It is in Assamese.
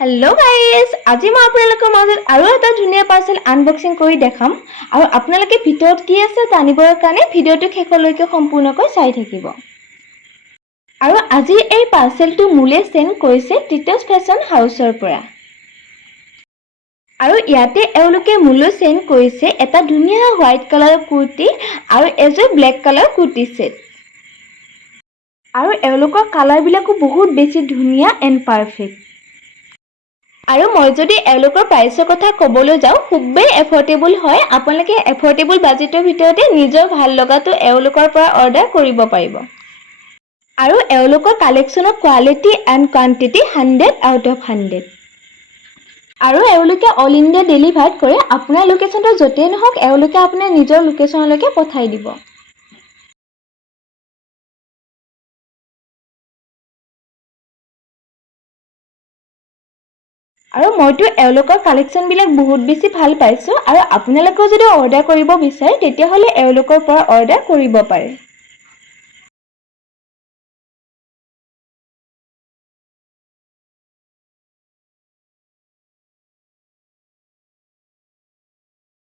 हेलो गाइस আজি মই আপোনালোকৰ মাজত আৰু এটা ধুনীয়া পাৰ্সেল আনবক্সিং কৰি দেখাম আৰু আপোনালোকে ভিতৰত কি আছে জানিবৰ কাৰণে ভিডিওটো শেষলৈকে সম্পূৰ্ণকৈ চাই থাকিব আৰু আজি এই পাৰ্সেলটো মুলে সেন্ড কৰিছে টিটাস ফেশন হাউসৰ পৰা আৰু ইয়াতে এওঁলোকে মুলে সেন্ড কৰিছে এটা ধুনীয়া হোৱাইট কালাৰৰ কুৰ্তি আৰু এযোৰ ব্লেক কালাৰ কুৰ্তি সেট আৰু এওঁলোকৰ কালাৰ বিলাকো বহুত বেছি ধুনীয়া এণ্ড পাৰফেক্ট আৰু মই যদি এওঁলোকৰ প্ৰাইসৰ কথা ক'বলৈ যাওঁ খুবেই এফৰ্ডেবল হয় আপোনালোকে এফৰ্ডেবল বাজেটৰ ভিতৰতে নিজৰ ভাল লগাটো এওঁলোকৰ পৰা অৰ্ডাৰ কৰিব পাৰিব আৰু এওঁলোকৰ কালেকচনৰ quality and quantity 100 out of 100 আৰু এওঁলোকে অল ইণ্ডিয়া ডেলিভাৰ কৰে আপোনাৰ লোকেশনটো যতে নহওক এওঁলোকে আপোনাৰ নিজৰ লোকেশনলৈকে পঠাই দিব আৰু মইতো এওঁলোকৰ কালেকচন বিলাক বহুত বেছি ভাল পাইছো আৰু আপোনালোকেও যদি অৰ্ডাৰ কৰিব বিচাৰে তেতিয়া হলে এওঁলোকৰ পৰা অৰ্ডাৰ কৰিব পাৰে